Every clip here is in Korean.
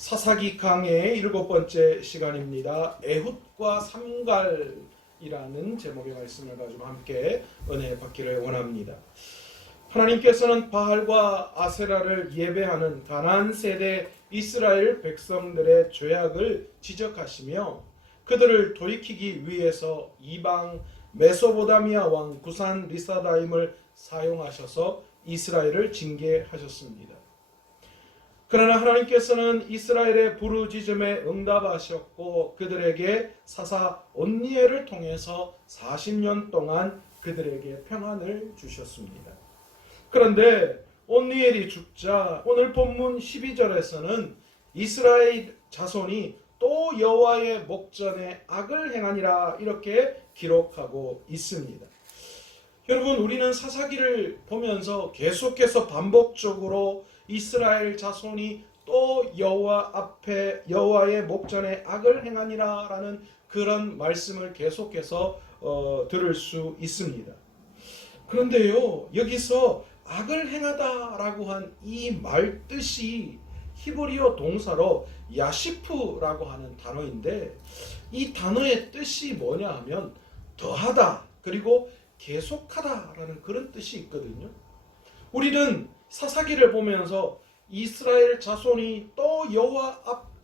사사기 강의 7번째 시간입니다. 에훗과 삼갈이라는 제목의 말씀을 가지고 함께 은혜 받기를 원합니다. 하나님께서는 바알과 아세라를 예배하는 가나안 세대 이스라엘 백성들의 죄악을 지적하시며 그들을 돌이키기 위해서 이방 메소포타미아 왕 구산 리사다임을 사용하셔서 이스라엘을 징계하셨습니다. 그러나 하나님께서는 이스라엘의 부르짖음에 응답하셨고 그들에게 사사 온니엘을 통해서 40년 동안 그들에게 평안을 주셨습니다. 그런데 온니엘이 죽자 오늘 본문 12절에서는 이스라엘 자손이 또 여호와의 목전에 악을 행하니라 이렇게 기록하고 있습니다. 여러분, 우리는 사사기를 보면서 계속해서 반복적으로 이스라엘 자손이 또 여호와 앞에 여호와의 목전에 악을 행하니라라는 그런 말씀을 계속해서 들을 수 있습니다. 그런데요, 여기서 악을 행하다라고 한 이 말 뜻이 히브리어 동사로 야시프라고 하는 단어인데, 이 단어의 뜻이 뭐냐 하면 더하다 그리고 계속하다라는 그런 뜻이 있거든요. 우리는 사사기를 보면서 이스라엘 자손이 또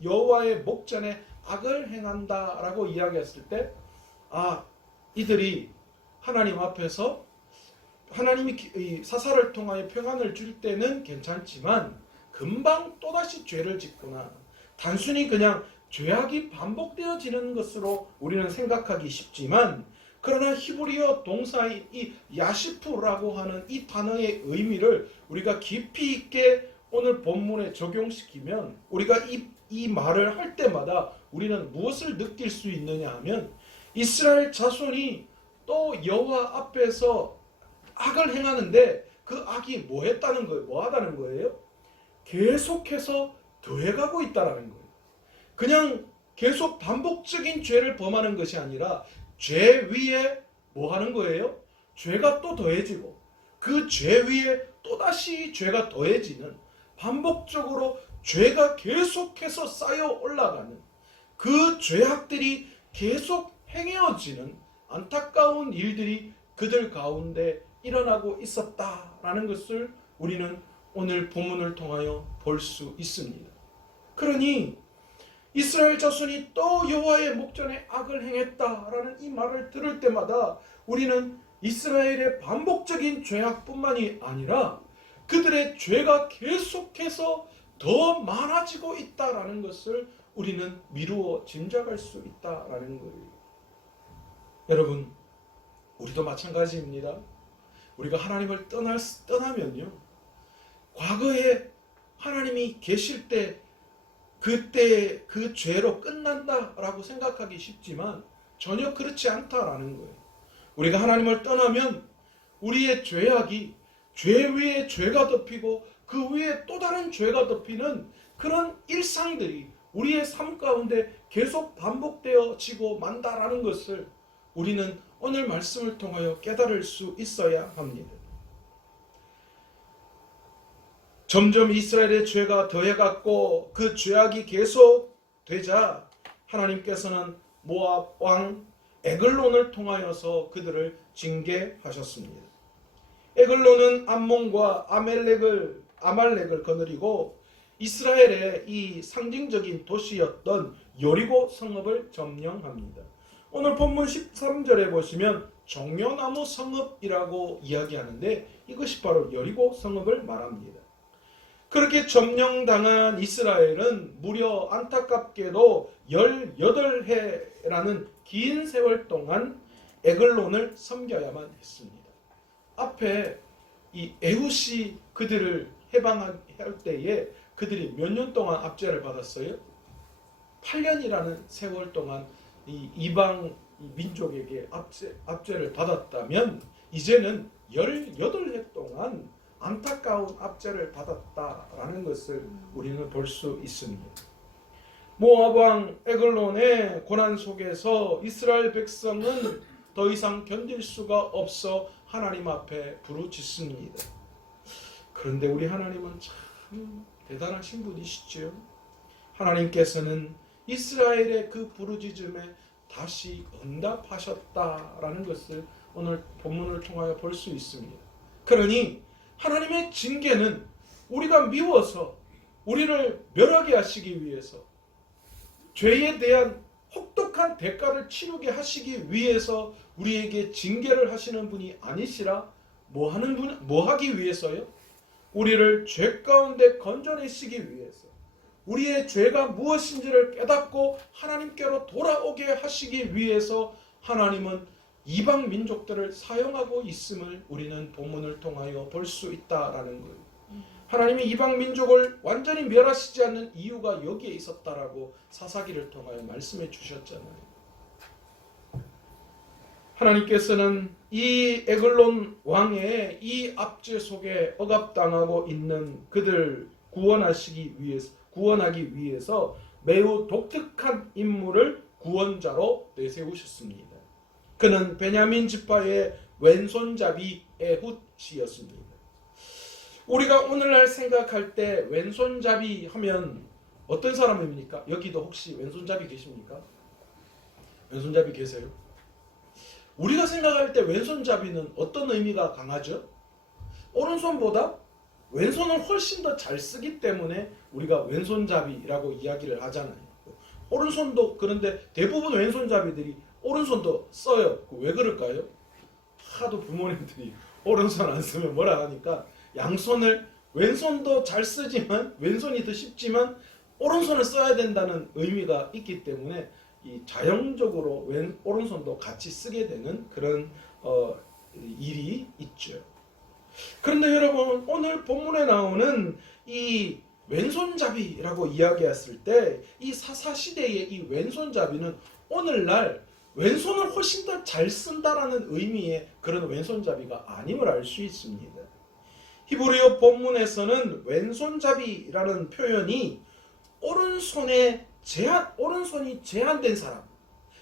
여호와의 목전에 악을 행한다라고 이야기했을 때, 이들이 하나님 앞에서 하나님이 사사를 통하여 평안을 줄 때는 괜찮지만 금방 또다시 죄를 짓거나 단순히 그냥 죄악이 반복되어지는 것으로 우리는 생각하기 쉽지만, 그러나 히브리어 동사인 이 야시프라고 하는 이 단어의 의미를 우리가 깊이 있게 오늘 본문에 적용시키면 우리가 이 말을 할 때마다 우리는 무엇을 느낄 수 있느냐 하면, 이스라엘 자손이 또 여호와 앞에서 악을 행하는데 그 악이 뭐 하다는 거예요? 계속해서 더해가고 있다는 거예요. 그냥 계속 반복적인 죄를 범하는 것이 아니라 죄 위에 뭐 하는 거예요? 죄가 또 더해지고 그 죄 위에 또다시 죄가 더해지는, 반복적으로 죄가 계속해서 쌓여 올라가는 그 죄악들이 계속 행해지는 안타까운 일들이 그들 가운데 일어나고 있었다라는 것을 우리는 오늘 본문을 통하여 볼 수 있습니다. 그러니 이스라엘 자손이 또 여호와의 목전에 악을 행했다라는 이 말을 들을 때마다 우리는 이스라엘의 반복적인 죄악뿐만이 아니라 그들의 죄가 계속해서 더 많아지고 있다라는 것을 우리는 미루어 짐작할 수 있다라는 거예요. 여러분, 우리도 마찬가지입니다. 우리가 하나님을 떠나면요, 과거에 하나님이 계실 때 그때 그 죄로 끝난다라고 생각하기 쉽지만 전혀 그렇지 않다라는 거예요. 우리가 하나님을 떠나면 우리의 죄악이 죄 위에 죄가 덮이고 그 위에 또 다른 죄가 덮이는 그런 일상들이 우리의 삶 가운데 계속 반복되어지고 만다라는 것을 우리는 오늘 말씀을 통하여 깨달을 수 있어야 합니다. 점점 이스라엘의 죄가 더해갔고 그 죄악이 계속되자 하나님께서는 모압 왕 에글론을 통하여서 그들을 징계하셨습니다. 에글론은 암몬과 아말렉을 거느리고 이스라엘의 이 상징적인 도시였던 여리고 성읍을 점령합니다. 오늘 본문 13절에 보시면 종려나무 성읍이라고 이야기하는데 이것이 바로 여리고 성읍을 말합니다. 그렇게 점령당한 이스라엘은 무려 안타깝게도 18해라는 긴 세월 동안 에글론을 섬겨야만 했습니다. 앞에 이 에훗이 그들을 해방할 때에 그들이 몇 년 동안 압제를 받았어요? 8년이라는 세월 동안 이 이방 민족에게 압제를 받았다면 이제는 18해 동안 안타까운 압제를 받았다라는 것을 우리는 볼 수 있습니다. 모압 왕 에글론의 고난 속에서 이스라엘 백성은 더 이상 견딜 수가 없어 하나님 앞에 부르짖습니다. 그런데 우리 하나님은 참 대단하신 분이시죠. 하나님께서는 이스라엘의 그 부르짖음에 다시 응답하셨다라는 것을 오늘 본문을 통하여 볼 수 있습니다. 그러니 하나님의 징계는 우리가 미워서 우리를 멸하게 하시기 위해서, 죄에 대한 혹독한 대가를 치르게 하시기 위해서 우리에게 징계를 하시는 분이 아니시라 뭐 하기 위해서요? 우리를 죄 가운데 건져내시기 위해서, 우리의 죄가 무엇인지를 깨닫고 하나님께로 돌아오게 하시기 위해서 하나님은 이방 민족들을 사용하고 있음을 우리는 본문을 통하여 볼 수 있다라는 거예요. 하나님이 이방 민족을 완전히 멸하시지 않는 이유가 여기에 있었다라고 사사기를 통하여 말씀해 주셨잖아요. 하나님께서는 이 에글론 왕의 이 압제 속에 억압당하고 있는 그들 구원하기 위해서 매우 독특한 인물을 구원자로 내세우셨습니다. 그는 베냐민 지파의 왼손잡이 에훗이었습니다. 우리가 오늘날 생각할 때 왼손잡이 하면 어떤 사람입니까? 여기도 혹시 왼손잡이 계십니까? 왼손잡이 계세요? 우리가 생각할 때 왼손잡이는 어떤 의미가 강하죠? 오른손보다 왼손을 훨씬 더 잘 쓰기 때문에 우리가 왼손잡이라고 이야기를 하잖아요. 오른손도, 그런데 대부분 왼손잡이들이 오른손도 써요. 왜 그럴까요? 하도 부모님들이 오른손 안 쓰면 뭐라 하니까 양손을, 왼손도 잘 쓰지만 왼손이 더 쉽지만 오른손을 써야 된다는 의미가 있기 때문에 이 자연적으로 오른손도 같이 쓰게 되는 그런 일이 있죠. 그런데 여러분, 오늘 본문에 나오는 이 왼손잡이라고 이야기했을 때 이 사사시대의 이 왼손잡이는 오늘날 왼손을 훨씬 더 잘 쓴다라는 의미의 그런 왼손잡이가 아님을 알 수 있습니다. 히브리어 본문에서는 왼손잡이라는 표현이 오른손이 제한된 사람,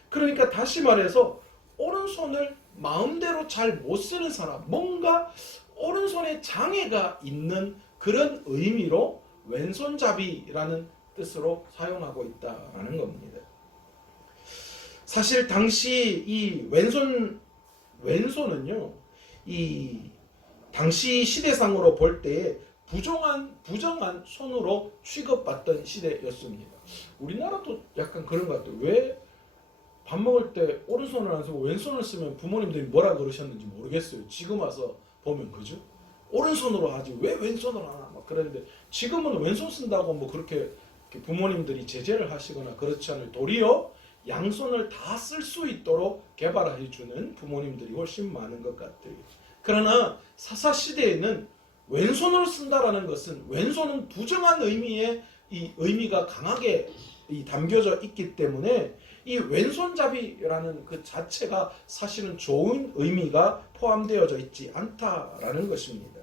그러니까 다시 말해서 오른손을 마음대로 잘 못 쓰는 사람, 뭔가 오른손에 장애가 있는 그런 의미로 왼손잡이라는 뜻으로 사용하고 있다는 겁니다. 사실 당시 이 왼손은요, 이 당시 시대상으로 볼 때에 부정한 손으로 취급받던 시대였습니다. 우리나라도 약간 그런 것 같아요. 왜 밥 먹을 때 오른손을 안 쓰고 왼손을 쓰면 부모님들이 뭐라 그러셨는지 모르겠어요. 지금 와서 보면, 그죠? 오른손으로 하지 왜 왼손으로 하나 막 그랬는데, 지금은 왼손 쓴다고 뭐 그렇게 부모님들이 제재를 하시거나 그렇지 않을, 도리어 양손을 다 쓸 수 있도록 개발해 주는 부모님들이 훨씬 많은 것 같아요. 그러나 사사시대에는 왼손으로 쓴다라는 것은, 왼손은 부정한 의미의 이 의미가 강하게 담겨져 있기 때문에 이 왼손잡이라는 그 자체가 사실은 좋은 의미가 포함되어져 있지 않다라는 것입니다.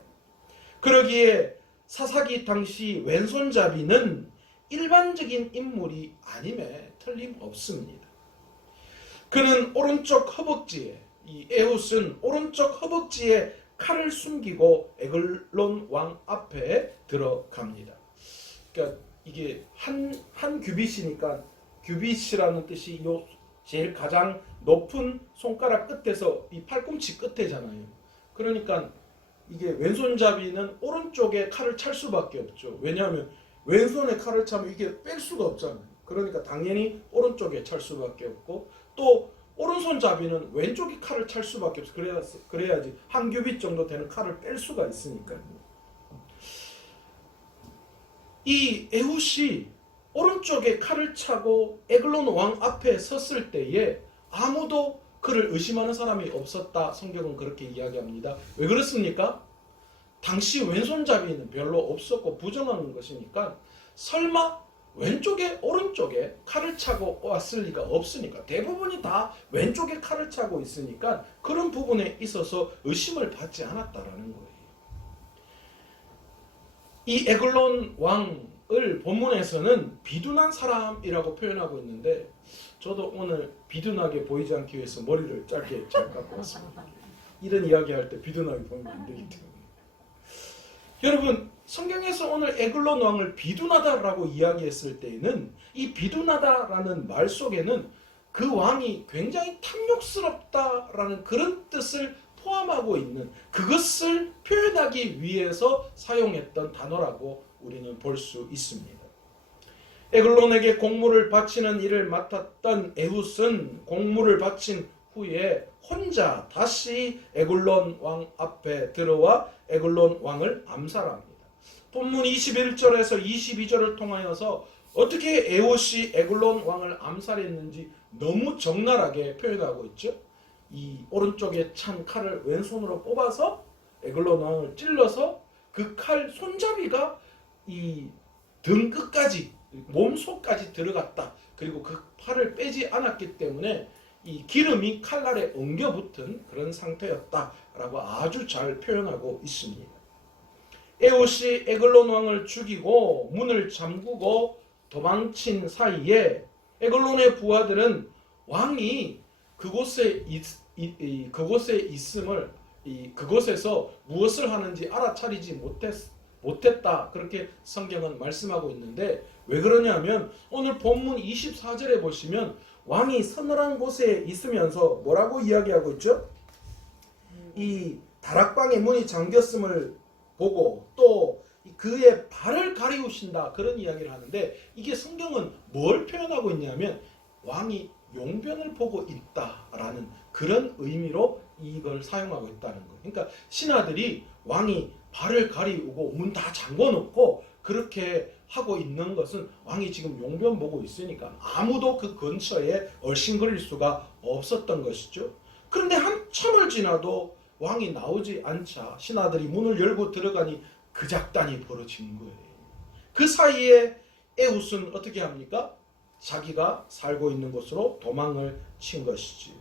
그러기에 사사기 당시 왼손잡이는 일반적인 인물이 아님에 틀림없습니다. 그는 오른쪽 허벅지에, 이 에훗은 오른쪽 허벅지에 칼을 숨기고 에글론 왕 앞에 들어갑니다. 그러니까 이게 한 규빗이니까, 규빗이라는 뜻이 요 제일 가장 높은 손가락 끝에서 이 팔꿈치 끝에잖아요. 그러니까 이게 왼손잡이는 오른쪽에 칼을 찰 수밖에 없죠. 왜냐하면 왼손에 칼을 차면 이게 뺄 수가 없잖아요. 그러니까 당연히 오른쪽에 찰 수밖에 없고, 또 오른손잡이는 왼쪽에 칼을 찰 수밖에 없어. 그래야지 한 규빗 정도 되는 칼을 뺄 수가 있으니까요. 이 에훗이 오른쪽에 칼을 차고 에글론 왕 앞에 섰을 때에 아무도 그를 의심하는 사람이 없었다. 성경은 그렇게 이야기합니다. 왜 그렇습니까? 당시 왼손잡이는 별로 없었고 부정한 것이니까 설마 왼쪽에 오른쪽에 칼을 차고 왔을 리가 없으니까, 대부분이 다 왼쪽에 칼을 차고 있으니까 그런 부분에 있어서 의심을 받지 않았다라는 거예요. 이 에글론 왕을 본문에서는 비둔한 사람이라고 표현하고 있는데, 저도 오늘 비둔하게 보이지 않기 위해서 머리를 짧게 잘 깎고 왔습니다. 이런 이야기할 때 비둔하게 보이면 안 되기 때문에. 여러분, 성경에서 오늘 에글론 왕을 비둔하다라고 이야기했을 때에는 이 비둔하다라는 말 속에는 그 왕이 굉장히 탐욕스럽다라는 그런 뜻을 포함하고 있는, 그것을 표현하기 위해서 사용했던 단어라고 우리는 볼 수 있습니다. 에글론에게 공물을 바치는 일을 맡았던 에훗은 공물을 바친 후에 혼자 다시 에글론 왕 앞에 들어와 에글론 왕을 암살합니다. 본문 21절에서 22절을 통하여서 어떻게 에훗이 에글론 왕을 암살했는지 너무 적나라하게 표현하고 있죠. 이 오른쪽에 찬 칼을 왼손으로 뽑아서 에글론 왕을 찔러서 그 칼 손잡이가 이 등 끝까지, 몸속까지 들어갔다. 그리고 그 팔을 빼지 않았기 때문에 이 기름이 칼날에 엉겨붙은 그런 상태였다라고 아주 잘 표현하고 있습니다. 에훗이 에글론 왕을 죽이고 문을 잠그고 도망친 사이에 에글론의 부하들은 왕이 그곳에 있음을, 그곳에서 무엇을 하는지 알아차리지 못했다. 그렇게 성경은 말씀하고 있는데, 왜 그러냐면 오늘 본문 24절에 보시면 왕이 서늘한 곳에 있으면서 뭐라고 이야기하고 있죠? 이 다락방의 문이 잠겼음을 보고 또 그의 발을 가리우신다, 그런 이야기를 하는데, 이게 성경은 뭘 표현하고 있냐면 왕이 용변을 보고 있다라는 그런 의미로 이걸 사용하고 있다는 거예요. 그러니까 신하들이 왕이 발을 가리우고 문 다 잠궈놓고 그렇게 하고 있는 것은 왕이 지금 용변 보고 있으니까 아무도 그 근처에 얼씬거릴 수가 없었던 것이죠. 그런데 한참을 지나도 왕이 나오지 않자 신하들이 문을 열고 들어가니 그 작단이 벌어진 거예요. 그 사이에 에훗은 어떻게 합니까? 자기가 살고 있는 곳으로 도망을 친 것이지.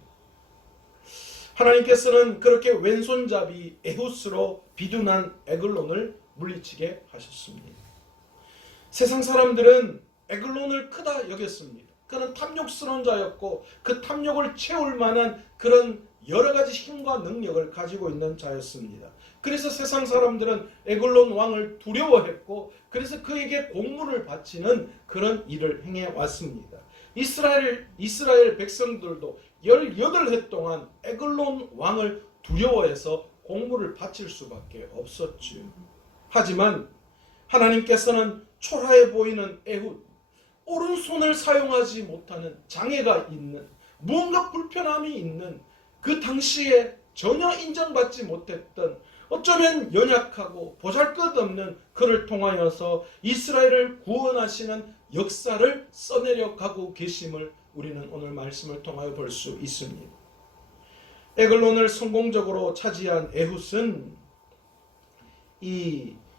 하나님께서는 그렇게 왼손잡이 에훗으로 비둔한 에글론을 물리치게 하셨습니다. 세상 사람들은 에글론을 크다 여겼습니다. 그는 탐욕스러운 자였고 그 탐욕을 채울 만한 그런 여러 가지 힘과 능력을 가지고 있는 자였습니다. 그래서 세상 사람들은 에글론 왕을 두려워했고 그래서 그에게 공물을 바치는 그런 일을 행해 왔습니다. 이스라엘 백성들도 18해 동안 에글론 왕을 두려워해서 공물을 바칠 수밖에 없었죠. 하지만 하나님께서는 초라해 보이는 에훗, 오른손을 사용하지 못하는 장애가 있는, 무언가 불편함이 있는, 그 당시에 전혀 인정받지 못했던, 어쩌면 연약하고 보잘것없는 그를 통하여서 이스라엘을 구원하시는 역사를 써내려 가고 계심을 우리는 오늘 말씀을 통하여 볼 수 있습니다. 에글론을 성공적으로 차지한 에훗은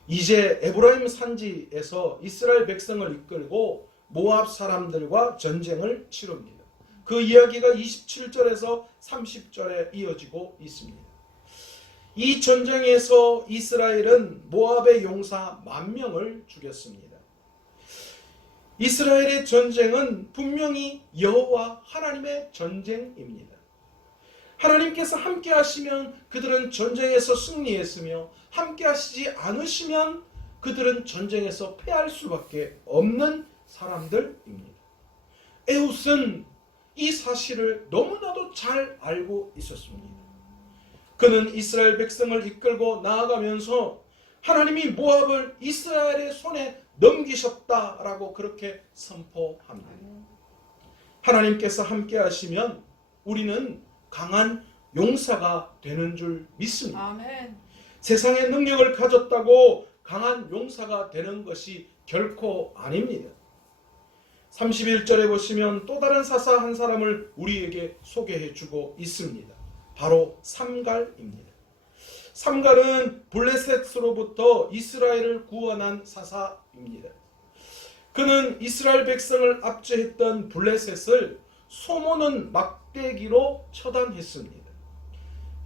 이제 에브라임 산지에서 이스라엘 백성을 이끌고 모압 사람들과 전쟁을 치릅니다. 그 이야기가 27절에서 30절에 이어지고 있습니다. 이 전쟁에서 이스라엘은 모압의 용사 10,000명을 죽였습니다. 이스라엘의 전쟁은 분명히 여호와 하나님의 전쟁입니다. 하나님께서 함께 하시면 그들은 전쟁에서 승리했으며 함께 하시지 않으시면 그들은 전쟁에서 패할 수밖에 없는 사람들입니다. 에훗은 이 사실을 너무나도 잘 알고 있었습니다. 그는 이스라엘 백성을 이끌고 나아가면서 하나님이 모압을 이스라엘의 손에 넘기셨다라고 그렇게 선포합니다. 하나님께서 함께 하시면 우리는 강한 용사가 되는 줄 믿습니다. 아멘. 세상의 능력을 가졌다고 강한 용사가 되는 것이 결코 아닙니다. 31절에 보시면 또 다른 사사 한 사람을 우리에게 소개해 주고 있습니다. 바로 삼갈입니다. 삼갈은 블레셋으로부터 이스라엘을 구원한 사사입니다. 그는 이스라엘 백성을 압제했던 블레셋을 소모는 막대기로 처단했습니다.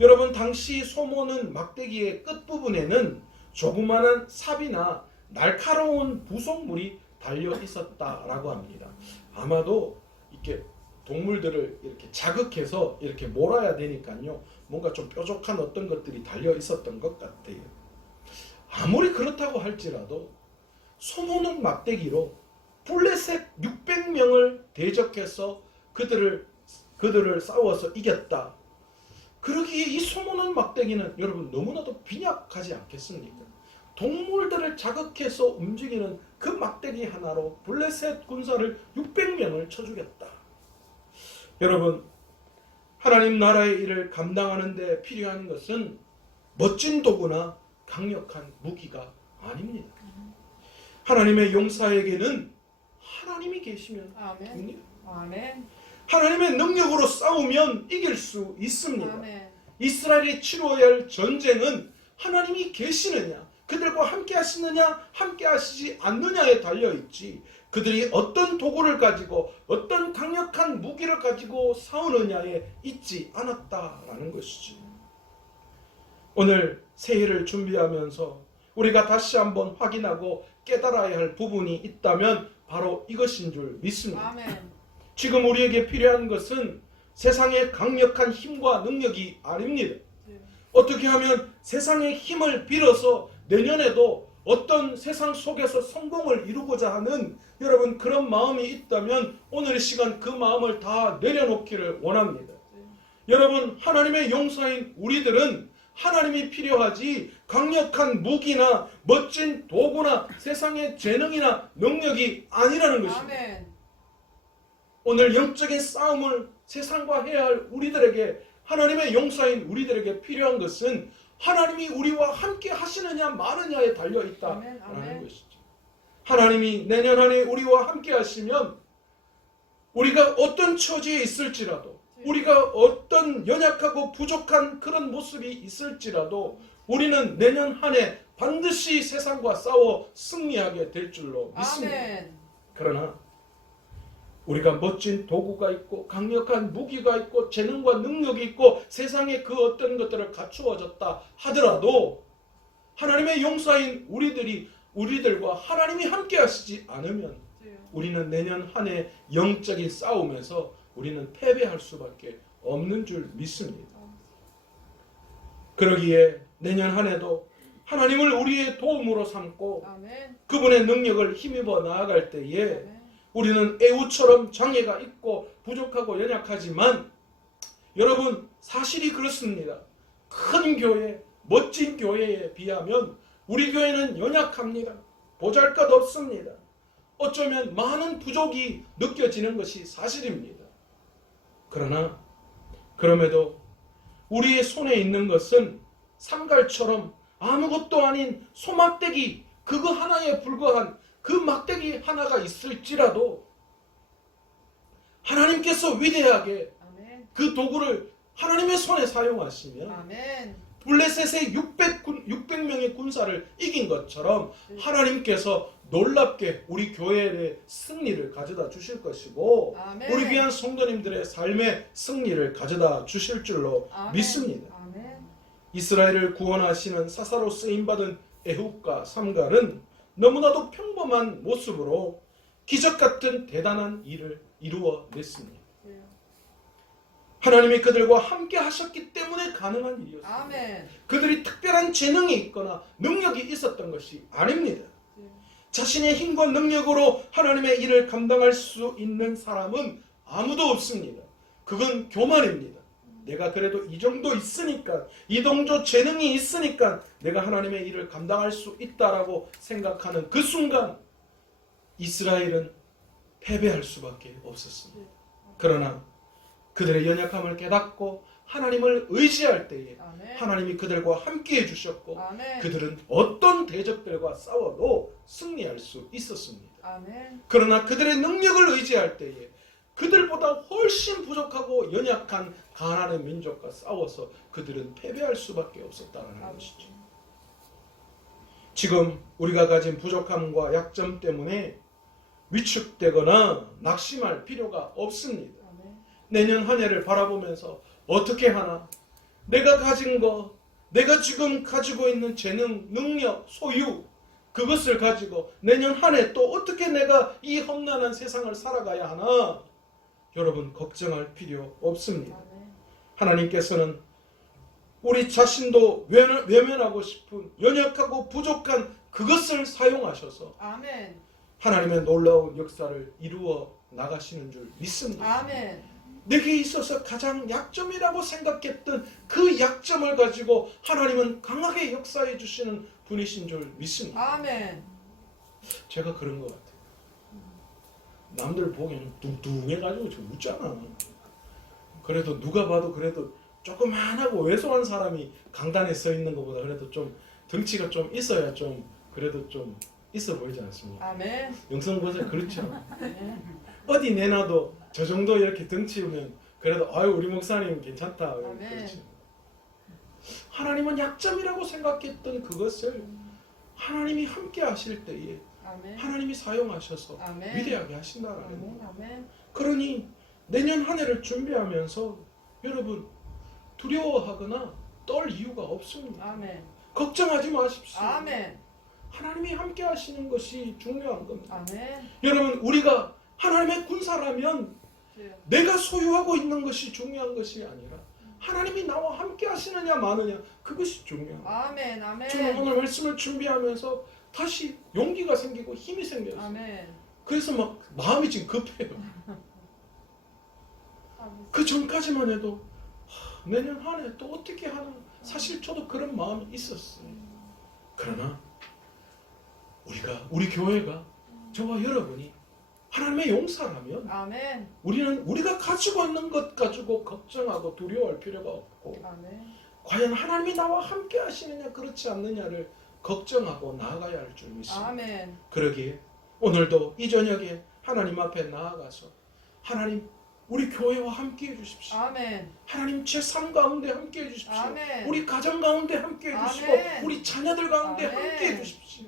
여러분, 당시 소모는 막대기의 끝부분에는 조그마한 삽이나 날카로운 부속물이 달려 있었다라고 합니다. 아마도 이렇게 동물들을 이렇게 자극해서 이렇게 몰아야 되니까요, 뭔가 좀 뾰족한 어떤 것들이 달려 있었던 것 같아요. 아무리 그렇다고 할지라도 소모는 막대기로 블레셋 600명을 대적해서 그들을 싸워서 이겼다. 그러기에 이 소모는 막대기는 여러분 너무나도 빈약하지 않겠습니까? 동물들을 자극해서 움직이는 그 막대기 하나로 블레셋 군사를 600명을 쳐 죽였다. 여러분, 하나님 나라의 일을 감당하는 데 필요한 것은 멋진 도구나 강력한 무기가 아닙니다. 하나님의 용사에게는 하나님이 계시면 됩니다. 아멘. 하나님의 능력으로 싸우면 이길 수 있습니다. 아멘. 이스라엘이 치러야 할 전쟁은 하나님이 계시느냐, 그들과 함께 하시느냐, 함께 하시지 않느냐에 달려있지, 그들이 어떤 도구를 가지고 어떤 강력한 무기를 가지고 싸우느냐에 있지 않았다라는 것이지. 오늘 새해를 준비하면서 우리가 다시 한번 확인하고 깨달아야 할 부분이 있다면 바로 이것인 줄 믿습니다. 아멘. 지금 우리에게 필요한 것은 세상의 강력한 힘과 능력이 아닙니다. 어떻게 하면 세상의 힘을 빌어서 내년에도 어떤 세상 속에서 성공을 이루고자 하는 여러분 그런 마음이 있다면 오늘 이 시간 그 마음을 다 내려놓기를 원합니다. 여러분, 하나님의 용사인 우리들은 하나님이 필요하지 강력한 무기나 멋진 도구나 세상의 재능이나 능력이 아니라는 것입니다. 아멘. 오늘 영적인 싸움을 세상과 해야 할 우리들에게, 하나님의 용사인 우리들에게 필요한 것은 하나님이 우리와 함께 하시느냐 마느냐에 달려있다라는 것이죠. 하나님이 내년 한 해 우리와 함께 하시면 우리가 어떤 처지에 있을지라도, 우리가 어떤 연약하고 부족한 그런 모습이 있을지라도 우리는 내년 한 해 반드시 세상과 싸워 승리하게 될 줄로 믿습니다. 아멘. 그러나 우리가 멋진 도구가 있고 강력한 무기가 있고 재능과 능력이 있고 세상에 그 어떤 것들을 갖추어졌다 하더라도 하나님의 용사인 우리들과 하나님이 함께 하시지 않으면 우리는 내년 한 해 영적인 싸움에서 우리는 패배할 수밖에 없는 줄 믿습니다. 그러기에 내년 한 해도 하나님을 우리의 도움으로 삼고 아멘. 그분의 능력을 힘입어 나아갈 때에 아멘. 우리는 애우처럼 장애가 있고 부족하고 연약하지만 여러분 사실이 그렇습니다. 큰 교회, 멋진 교회에 비하면 우리 교회는 연약합니다. 보잘것없습니다. 어쩌면 많은 부족이 느껴지는 것이 사실입니다. 그러나 그럼에도 우리의 손에 있는 것은 삼갈처럼 아무것도 아닌 소막대기 그거 하나에 불과한 그 막대기 하나가 있을지라도 하나님께서 위대하게 아멘. 그 도구를 하나님의 손에 사용하시면 아멘. 블레셋의 600명의 군사를 이긴 것처럼 하나님께서 놀랍게 우리 교회의 승리를 가져다 주실 것이고 아멘. 우리 귀한 성도님들의 삶의 승리를 가져다 주실 줄로 아멘. 믿습니다. 아멘. 이스라엘을 구원하시는 사사로 쓰임받은 에훗과 삼갈은 너무나도 평범한 모습으로 기적 같은 대단한 일을 이루어냈습니다. 하나님이 그들과 함께 하셨기 때문에 가능한 일이었습니다. 아멘. 그들이 특별한 재능이 있거나 능력이 있었던 것이 아닙니다. 자신의 힘과 능력으로 하나님의 일을 감당할 수 있는 사람은 아무도 없습니다. 그건 교만입니다. 내가 그래도 이 정도 있으니까, 이 정도 재능이 있으니까 내가 하나님의 일을 감당할 수 있다라고 생각하는 그 순간 이스라엘은 패배할 수밖에 없었습니다. 그러나 그들의 연약함을 깨닫고 하나님을 의지할 때에 아멘. 하나님이 그들과 함께 해주셨고 아멘. 그들은 어떤 대적들과 싸워도 승리할 수 있었습니다. 아멘. 그러나 그들의 능력을 의지할 때에 그들보다 훨씬 부족하고 연약한 가나안의 민족과 싸워서 그들은 패배할 수밖에 없었다는 것이죠. 지금 우리가 가진 부족함과 약점 때문에 위축되거나 낙심할 필요가 없습니다. 아멘. 내년 한 해를 바라보면서 어떻게 하나, 내가 가진 것, 내가 지금 가지고 있는 재능, 능력, 소유, 그것을 가지고 내년 한 해 또 어떻게 내가 이 험난한 세상을 살아가야 하나, 여러분 걱정할 필요 없습니다. 아멘. 하나님께서는 우리 자신도 외면하고 싶은 연약하고 부족한 그것을 사용하셔서 아멘. 하나님의 놀라운 역사를 이루어 나가시는 줄 믿습니다. 아멘. 내게 있어서 가장 약점이라고 생각했던 그 약점을 가지고 하나님은 강하게 역사해 주시는 분이신 줄 믿습니다. 아멘. 제가 그런 것 같아요. 남들 보기에는 뚱뚱해가지고 좀 웃잖아. 그래도 누가 봐도 그래도 조그만하고 왜소한 사람이 강단에 서 있는 것보다 그래도 좀 덩치가 좀 있어야 좀 그래도 좀 있어 보이지 않습니까? 아멘. 영성 보세요. 그렇죠. 아멘. 어디 내놔도 저 정도 이렇게 덩치우면 그래도 아유 우리 목사님 괜찮다. 아멘. 그렇지. 하나님은 약점이라고 생각했던 그것을 하나님이 함께 하실 때에 아멘. 하나님이 사용하셔서 아멘. 위대하게 하신다라는 아멘. 거예요. 아멘. 그러니 내년 한 해를 준비하면서 여러분 두려워하거나 떨 이유가 없습니다. 아멘. 걱정하지 마십시오. 아멘. 하나님이 함께 하시는 것이 중요한 겁니다. 아멘. 여러분 우리가 하나님의 군사라면 주여. 내가 소유하고 있는 것이 중요한 것이 아니라 하나님이 나와 함께 하시느냐 마느냐 그것이 중요합니다. 아멘. 아멘. 저는 오늘 말씀을 준비하면서 다시 용기가 생기고 힘이 생겼어요. 아멘. 그래서 막 마음이 지금 급해요. 그 전까지만 해도 내년 한 해 또 어떻게 하나 사실 저도 그런 마음이 있었어요. 그러나 우리 교회가 저와 여러분이 하나님의 용사라면 아멘. 우리가 가지고 있는 것 가지고 걱정하고 두려워할 필요가 없고 아멘. 과연 하나님이 나와 함께 하시느냐 그렇지 않느냐를 걱정하고 나아가야 할 줄 믿습니다. 아멘. 그러기에 오늘도 이 저녁에 하나님 앞에 나아가서 하나님 우리 교회와 함께 해주십시오. 아멘. 하나님 제 삶 가운데 함께 해주십시오. 아멘. 우리 가정 가운데 함께 해주시고 아멘. 우리 자녀들 가운데 아멘. 함께 해주십시오.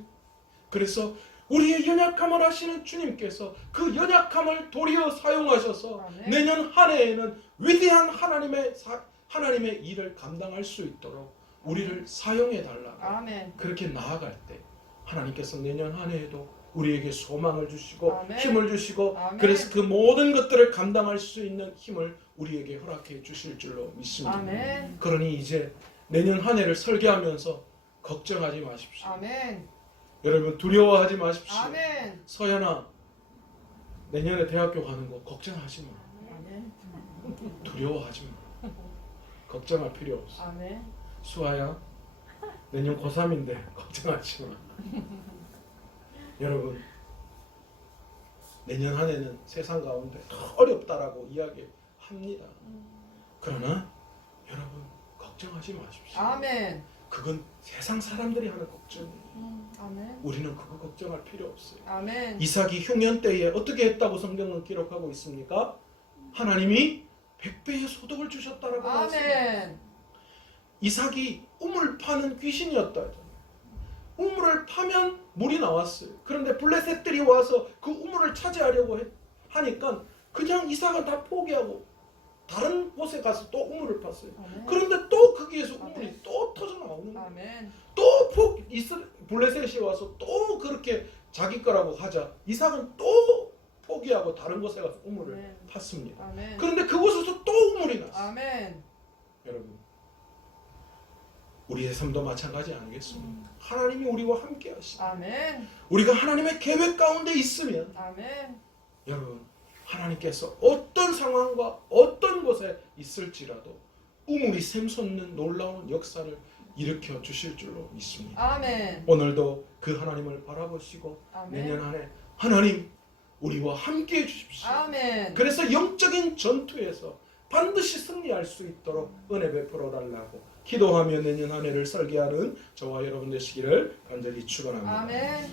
그래서 우리의 연약함을 아시는 주님께서 그 연약함을 도리어 사용하셔서 아멘. 내년 한 해에는 위대한 하나님의 일을 감당할 수 있도록 우리를 사용해 달라고 아멘. 그렇게 나아갈 때 하나님께서 내년 한 해에도 우리에게 소망을 주시고 아멘. 힘을 주시고 아멘. 그래서 그 모든 것들을 감당할 수 있는 힘을 우리에게 허락해 주실 줄로 믿습니다. 아멘. 그러니 이제 내년 한 해를 설계하면서 걱정하지 마십시오. 아멘. 여러분 두려워하지 마십시오. 아멘. 서연아 내년에 대학교 가는 거 걱정하지 마. 아멘. 두려워하지 마. 걱정할 필요 없어. 아멘. 수아야 내년 고3인데 걱정하지 마. 여러분 내년 한 해는 세상 가운데 더 어렵다라고 이야기합니다. 그러나 여러분 걱정하지 마십시오. 아멘. 그건 세상 사람들이 하는 걱정이에요. 아멘. 우리는 그거 걱정할 필요 없어요. 아멘. 이삭이 흉년 때에 어떻게 했다고 성경은 기록하고 있습니까? 하나님이 100배의 소득을 주셨다라고 말씀합니다. 아멘. 이삭이 우물 파는 귀신이었다. 우물을 파면 물이 나왔어요. 그런데 블레셋들이 와서 그 우물을 차지하려고 하니까 그냥 이삭은 다 포기하고 다른 곳에 가서 또 우물을 팠어요. 아멘. 그런데 또 거기에서 우물이 아멘. 또 터져 나오는 거예요. 아멘. 또 블레셋이 와서 또 그렇게 자기 거라고 하자 이삭은 또 포기하고 다른 곳에 가서 우물을 아멘. 팠습니다. 아멘. 그런데 그곳에서 또 우물이 났어요. 아멘. 여러분 우리의 삶도 마찬가지 아니겠습니까? 하나님이 우리와 함께 하시고 아멘. 우리가 하나님의 계획 가운데 있으면 아멘. 여러분 하나님께서 어떤 상황과 어떤 곳에 있을지라도 우물이 샘솟는 놀라운 역사를 일으켜 주실 줄로 믿습니다. 아멘. 오늘도 그 하나님을 바라보시고 아멘. 내년 한 해 하나님 우리와 함께 해주십시오. 아멘. 그래서 영적인 전투에서 반드시 승리할 수 있도록 은혜 베풀어 달라고 기도하며 내년 한 해를 설계하는 저와 여러분 되시기를 간절히 축원합니다. 아멘.